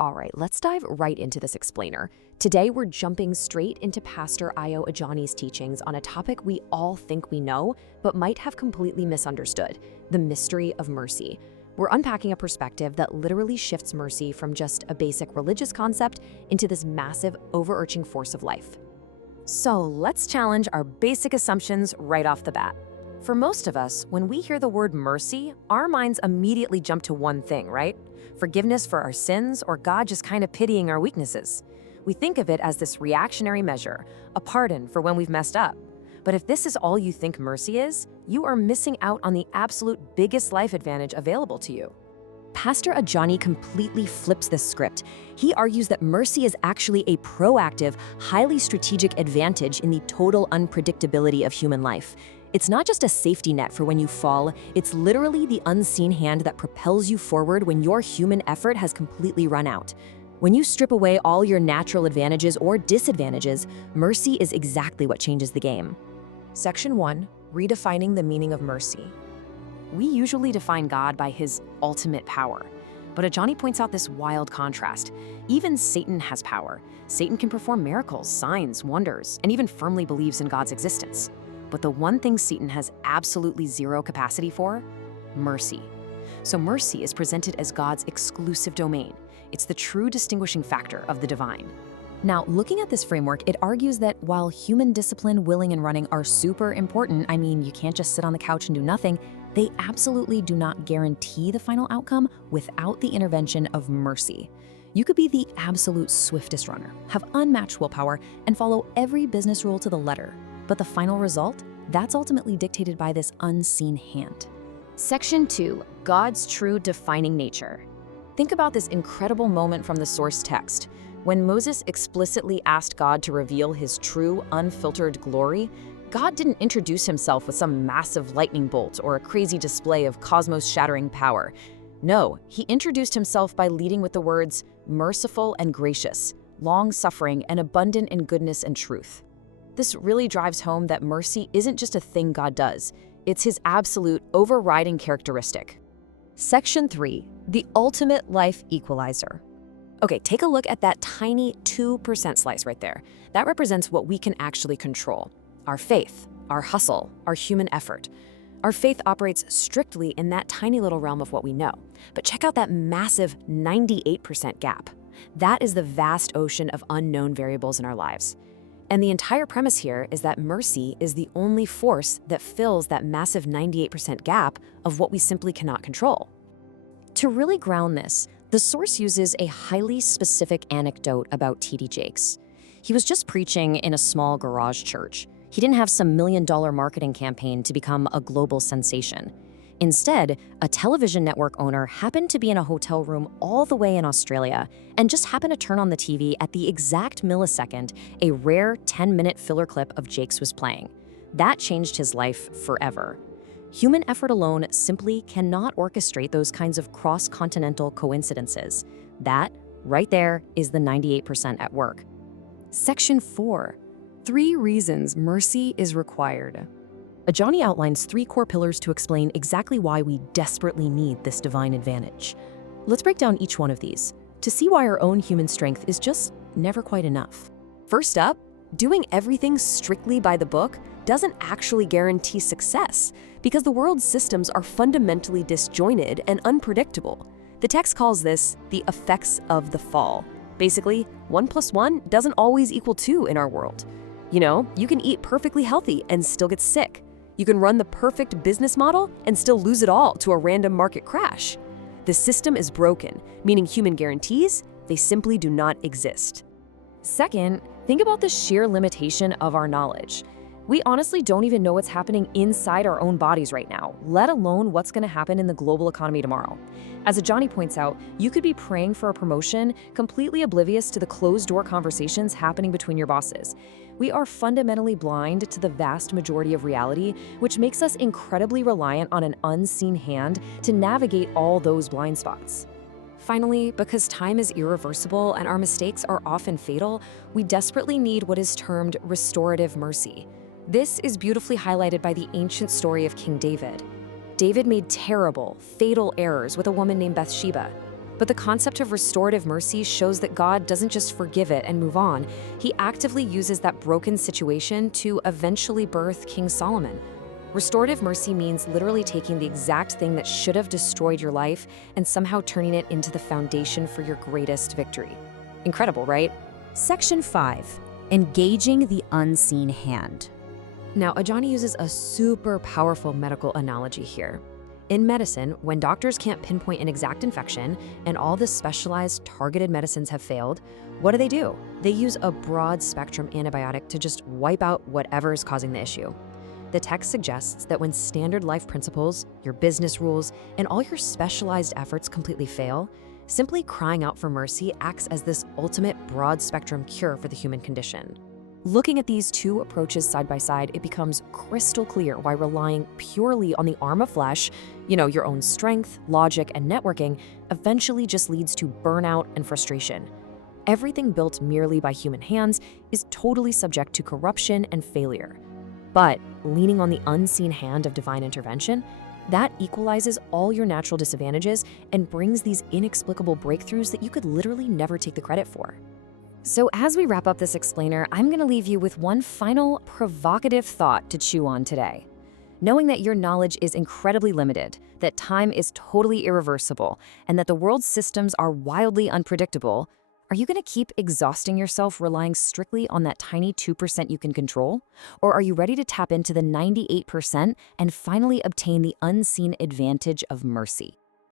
All right, let's dive right into this explainer. Today, we're jumping straight into Pastor Ajani's teachings on a topic we all think we know, but might have completely misunderstood: the mystery of mercy. We're unpacking a perspective that literally shifts mercy from just a basic religious concept into this massive, overarching force of life. So let's challenge our basic assumptions right off the bat. For most of us, when we hear the word mercy, our minds immediately jump to one thing, right? Forgiveness for our sins, or God just kind of pitying our weaknesses. We think of it as this reactionary measure, a pardon for when we've messed up. But if this is all you think mercy is, you are missing out on the absolute biggest life advantage available to you. Pastor Ajani completely flips this script. He argues that mercy is actually a proactive, highly strategic advantage in the total unpredictability of human life. It's not just a safety net for when you fall, it's literally the unseen hand that propels you forward when your human effort has completely run out. When you strip away all your natural advantages or disadvantages, mercy is exactly what changes the game. Section 1. Redefining the meaning of mercy. We usually define God by his ultimate power, but Ajani points out this wild contrast. Even Satan has power. Satan can perform miracles, signs, wonders, and even firmly believes in God's existence. But the one thing Satan has absolutely zero capacity for: mercy. So mercy is presented as God's exclusive domain. It's the true distinguishing factor of the divine. Now, looking at this framework, it argues that while human discipline, willing, and running are super important, you can't just sit on the couch and do nothing, they absolutely do not guarantee the final outcome without the intervention of mercy. You could be the absolute swiftest runner, have unmatched willpower, and follow every business rule to the letter. But the final result, that's ultimately dictated by this unseen hand. Section 2. God's true defining nature. Think about this incredible moment from the source text. When Moses explicitly asked God to reveal his true, unfiltered glory, God didn't introduce himself with some massive lightning bolt or a crazy display of cosmos-shattering power. No, he introduced himself by leading with the words, merciful and gracious, long-suffering and abundant in goodness and truth. This really drives home that mercy isn't just a thing God does, it's his absolute overriding characteristic. Section 3. The ultimate life equalizer. Okay, take a look at that tiny 2% slice right there. That represents what we can actually control: our faith, our hustle, our human effort. Our faith operates strictly in that tiny little realm of what we know. But check out that massive 98% gap. That is the vast ocean of unknown variables in our lives. And the entire premise here is that mercy is the only force that fills that massive 98% gap of what we simply cannot control. To really ground this, the source uses a highly specific anecdote about T.D. Jakes. He was just preaching in a small garage church. He didn't have some million-dollar marketing campaign to become a global sensation. Instead, a television network owner happened to be in a hotel room all the way in Australia and just happened to turn on the TV at the exact millisecond a rare 10-minute filler clip of Jakes was playing. That changed his life forever. Human effort alone simply cannot orchestrate those kinds of cross-continental coincidences. That, right there, is the 98% at work. Section 4. 3 reasons mercy is required. Ajani outlines 3 core pillars to explain exactly why we desperately need this divine advantage. Let's break down each one of these to see why our own human strength is just never quite enough. First up, doing everything strictly by the book doesn't actually guarantee success because the world's systems are fundamentally disjointed and unpredictable. The text calls this the effects of the fall. Basically, 1 + 1 doesn't always equal 2 in our world. You can eat perfectly healthy and still get sick. You can run the perfect business model and still lose it all to a random market crash. The system is broken, meaning human guarantees, they simply do not exist. Second, think about the sheer limitation of our knowledge. We honestly don't even know what's happening inside our own bodies right now, let alone what's going to happen in the global economy tomorrow. As Ajani points out, you could be praying for a promotion, completely oblivious to the closed-door conversations happening between your bosses. We are fundamentally blind to the vast majority of reality, which makes us incredibly reliant on an unseen hand to navigate all those blind spots. Finally, because time is irreversible and our mistakes are often fatal, we desperately need what is termed restorative mercy. This is beautifully highlighted by the ancient story of King David. David made terrible, fatal errors with a woman named Bathsheba. But the concept of restorative mercy shows that God doesn't just forgive it and move on. He actively uses that broken situation to eventually birth King Solomon. Restorative mercy means literally taking the exact thing that should have destroyed your life and somehow turning it into the foundation for your greatest victory. Incredible, right? Section 5. Engaging the unseen hand. Now, Ajani uses a super powerful medical analogy here. In medicine, when doctors can't pinpoint an exact infection and all the specialized targeted medicines have failed, what do? They use a broad spectrum antibiotic to just wipe out whatever is causing the issue. The text suggests that when standard life principles, your business rules, and all your specialized efforts completely fail, simply crying out for mercy acts as this ultimate broad spectrum cure for the human condition. Looking at these two approaches side by side, it becomes crystal clear why relying purely on the arm of flesh, your own strength, logic, and networking, eventually just leads to burnout and frustration. Everything built merely by human hands is totally subject to corruption and failure. But leaning on the unseen hand of divine intervention, that equalizes all your natural disadvantages and brings these inexplicable breakthroughs that you could literally never take the credit for. So as we wrap up this explainer, I'm going to leave you with one final provocative thought to chew on today. Knowing that your knowledge is incredibly limited, that time is totally irreversible, and that the world's systems are wildly unpredictable, are you going to keep exhausting yourself relying strictly on that tiny 2% you can control? Or are you ready to tap into the 98% and finally obtain the unseen advantage of mercy?